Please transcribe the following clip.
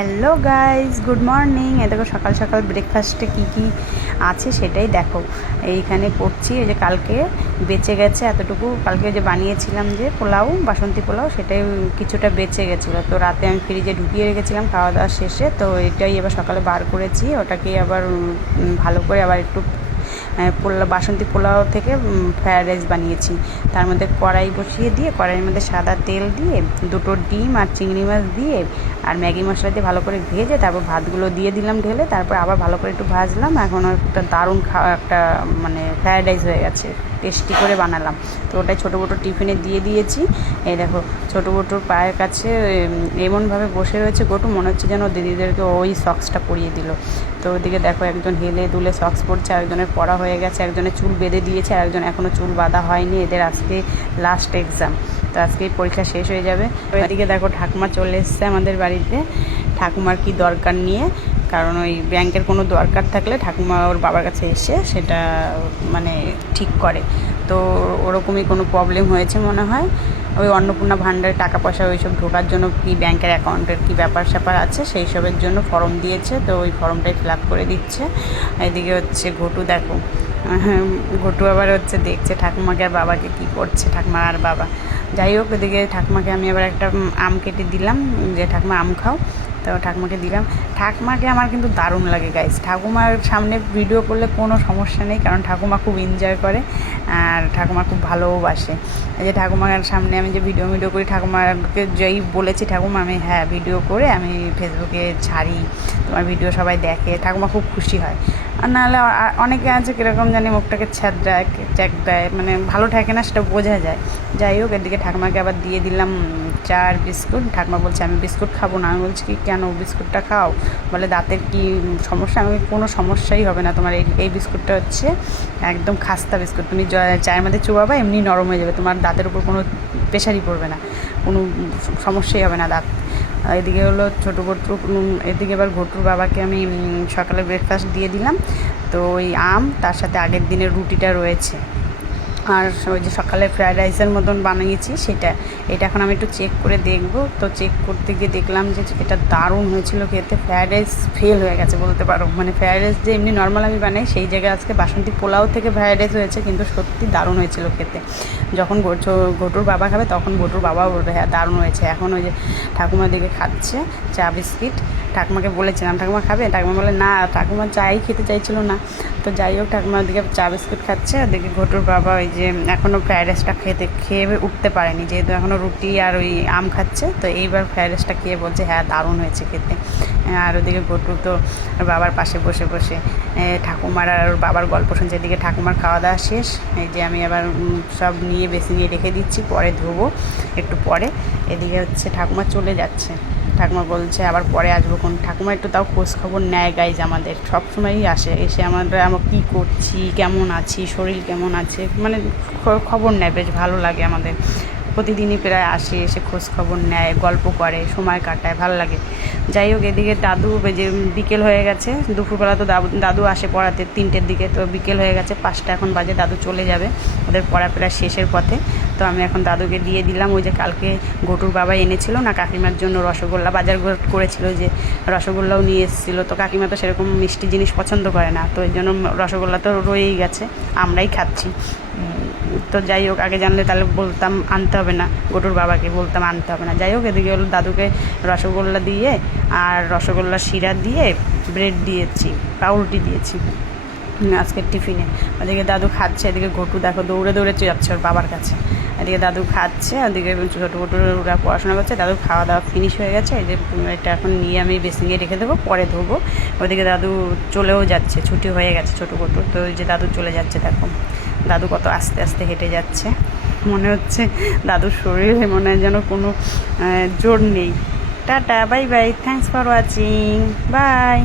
Hello guys, good morning. এ দেখো সকাল সকাল ব্রেকফাস্টে কী কী আছে সেটাই দেখো। এইখানে করছি, এই যে কালকে বেঁচে গেছে এতটুকু, কালকে যে বানিয়েছিলাম যে পোলাও, বাসন্তী পোলাও, সেটাই কিছুটা বেঁচে গেছিলো। তো রাতে আমি ফ্রিজে ঢুকিয়ে রেখেছিলাম খাওয়া দাওয়া শেষে, তো এটাই এবার সকালে বার করেছি। ওটাকেই আবার ভালো করে আবার একটু বাসন্তী পোলাও থেকে ফ্রায়েড রাইস বানিয়েছি। তার মধ্যে কড়াই বসিয়ে দিয়ে, কড়াইয়ের মধ্যে সাদা তেল দিয়ে, দুটো ডিম আর চিংড়ি মাছ দিয়ে আর ম্যাগি মশলা দিয়ে ভালো করে ভেজে তারপর ভাতগুলো দিয়ে দিলাম ঢেলে, তারপর আবার ভালো করে একটু ভাজলাম। এখন একটা দারুণ একটা মানে ফ্রায়েড রাইস হয়ে গেছে, টেস্টি করে বানালাম। তো ওটাই ছোটো ছোটো টিফিনে দিয়ে দিয়েছি। এই দেখো ছোটো ছোটোর পায়ের কাছে এমনভাবে বসে রয়েছে গোটু, মনে হচ্ছে যেন দিদিদেরকে ওই সক্সটা পরিয়ে দিল। তো ওদিকে দেখো একজন হেলে দুলে সক্স পরছে, আরেকজনের পরা হয়ে গেছে, একজনের চুল বেঁধে দিয়েছে, আরেকজন এখনও চুল বাঁধা হয়নি। এদের আজকে লাস্ট এক্সাম, তো আজকেই পরীক্ষা শেষ হয়ে যাবে। এদিকে দেখো ঠাকুমা চলে এসছে আমাদের বাড়িতে। ঠাকুমার কি দরকার নিয়ে, কারণ ওই ব্যাংকের কোনো দরকার থাকলে ঠাকুমা ওর বাবার কাছে এসে সেটা মানে ঠিক করে। তো ওরকমই কোনো প্রবলেম হয়েছে মনে হয়, ওই অন্নপূর্ণা ভাণ্ডারে টাকা পয়সা ওইসব ঢোকার জন্য কি ব্যাংকের অ্যাকাউন্টের কি ব্যাপার স্যাপার আছে, সেই সবের জন্য ফর্ম দিয়েছে। তো ওই ফর্মটাই ফিল আপ করে দিচ্ছে। এদিকে হচ্ছে ঘটু দেখো, ঘটু আবার হচ্ছে দেখছে ঠাকুমাকে আর বাবাকে কী করছে, ঠাকুমা আর বাবা। যাই হোক, এদিকে ঠাকুমাকে আমি আবার একটা আম কেটে দিলাম, যে ঠাকুমা আম খাও। তো ঠাকুমাকে দিলাম। ঠাকুমাকে আমার কিন্তু দারুণ লাগে গাইস, ঠাকুমার সামনে ভিডিও করলে কোনো সমস্যা নেই, কারণ ঠাকুমা খুব এনজয় করে আর ঠাকুমা খুব ভালোবাসে। এই যে ঠাকুমার সামনে আমি যে ভিডিও করি, ঠাকুমাকে যেই বলেছি ঠাকুমা আমি ভিডিও করে আমি ফেসবুকে ছাড়ি, তোমার ভিডিও সবাই দেখে, ঠাকুমা খুব খুশি হয়। আর নাহলে অনেকে আছে কীরকম জানি মুখটাকে ছ্যাঁচড়ায় দেয়, মানে ভালো থাকে না, সেটা বোঝা যায়। যাই হোক, এদিকে ঠাকুমাকে আবার দিয়ে দিলাম চা আর বিস্কুট। ঠাকুমা বলছে আমি বিস্কুট খাবো না। আমি বলছি কি কেন, বিস্কুটটা খাও। বলে দাঁতের কি সমস্যা? আমি কোনো সমস্যাই হবে না তোমার, এই বিস্কুটটা হচ্ছে একদম খাস্তা বিস্কুট, তুমি চায়ের মধ্যে চুবাবা এমনি নরম হয়ে যাবে, তোমার দাঁতের উপর কোনো প্রেশারই পড়বে না, কোনো সমস্যাই হবে না দাঁত। এদিকে হলো ছোটো ঘটু, এদিকে এবার ঘটুর বাবাকে আমি সকালে ব্রেকফাস্ট দিয়ে দিলাম। তো ওই আম, তার সাথে আগের দিনের রুটিটা রয়েছে, আর ওই যে সকালে ফ্রায়েড রাইসের মতন বানিয়েছি সেটা। এটা এখন আমি একটু চেক করে দেখবো। তো চেক করতে গিয়ে দেখলাম যে এটা দারুণ হয়েছিল খেতে। ফ্রায়েড রাইস ফেল হয়ে গেছে বলতে পারো, মানে ফ্রায়েড রাইস যে এমনি নর্মাল আমি বানাই সেই জায়গায় আজকে বাসন্তী পোলাও থেকে ফ্রায়েড রাইস হয়েছে, কিন্তু সত্যি দারুণ হয়েছিল খেতে। যখন ঘটুর বাবা খাবে তখন ঘটুর বাবাও বলবে হ্যাঁ দারুণ হয়েছে। এখন ওই যে ঠাকুমার দিকে খাচ্ছে চা বিস্কিট। ঠাকুমাকে বলেছিলাম ঠাকুমা খাবে, ঠাকুমা বলে না, ঠাকুমা চাই খেতে চাইছিল না। তো যাই হোক, ঠাকুমার দিকে চা বিস্কুট খাচ্ছে, ওদিকে ঘটুর বাবা ওই যে এখনও ফ্রায়েড রাইসটা খেয়ে উঠতে পারেনি, যেহেতু এখনও রুটি আর ওই আম খাচ্ছে। তো এইবার ফ্রায়েড রাইসটা খেয়ে বলছে হ্যাঁ দারুণ হয়েছে খেতে। আর ওদিকে ঘটু তো বাবার পাশে বসে বসে ঠাকুমার আর বাবার গল্প শুনছে। এদিকে ঠাকুমার খাওয়া দাওয়া শেষ, এই যে আমি আবার সব নিয়ে নিয়ে রেখে দিচ্ছি, পরে ধোবো একটু পরে। এদিকে হচ্ছে ঠাকুমা চলে যাচ্ছে, ঠাকুমা বলছে আবার পরে আসবো কোন। ঠাকুমা একটু তাও খোঁজ খবর নেয় গাইজ, আমাদের সবসময়ই আসে, এসে আমরা কী করছি, কেমন আছি, শরীর কেমন আছে, মানে খবর নেয়, বেশ ভালো লাগে আমাদের। প্রতিদিনই প্রায় আসে, এসে খোঁজ খবর নেয়, গল্প করে, সময় কাটায়, ভালো লাগে। যাই হোক, এদিকে দাদু যে বিকেল হয়ে গেছে, দুপুরবেলা তো দাদু আসে পড়াতে 3টের দিকে, তো বিকেল হয়ে গেছে 5টা এখন বাজে, দাদু চলে যাবে, ওদের পড়া প্রায় শেষের পথে। তো আমি এখন দাদুকে দিয়ে দিলাম ওই যে কালকে ঘটুর বাবা এনেছিল না কাকিমার জন্য রসগোল্লা, বাজার করেছিল, যে রসগোল্লাও নিয়ে এসেছিলো। তো কাকিমা তো সেরকম মিষ্টি জিনিস পছন্দ করে না, তো এই জন্য রসগোল্লা তো রয়েই গেছে, আমরাই খাচ্ছি। তো যাই হোক, আগে জানলে তাহলে বলতাম আনতে হবে না, ঘটুর বাবাকে বলতাম আনতে হবে না। যাই হোক, এদিকে হলো দাদুকে রসগোল্লা দিয়ে আর রসগোল্লা শিরা দিয়ে ব্রেড দিয়েছি, পাউরুটি দিয়েছি আজকের টিফিনে। ওদিকে দাদু খাচ্ছে, এদিকে ঘটু দেখো দৌড়ে দৌড়ে যাচ্ছে ওর বাবার কাছে। এদিকে দাদু খাচ্ছে, ওদিকে ছোটো ওরা পড়াশোনা করছে। দাদু খাওয়া দাওয়া ফিনিশ হয়ে গেছে, এই যে এটা এখন নিয়ে আমি বেসিনে রেখে দেবো, পরে ধোবো। ওদিকে দাদু চলেও যাচ্ছে, ছুটি হয়ে গেছে ছোটো ঘটু। তো ওই যে দাদু চলে যাচ্ছে, দেখো দাদু কত আস্তে আস্তে হেঁটে যাচ্ছে, মনে হচ্ছে দাদুর শরীরে মনে হয় যেন কোনো জোর নেই। Tata, bye bye, thanks for watching, by.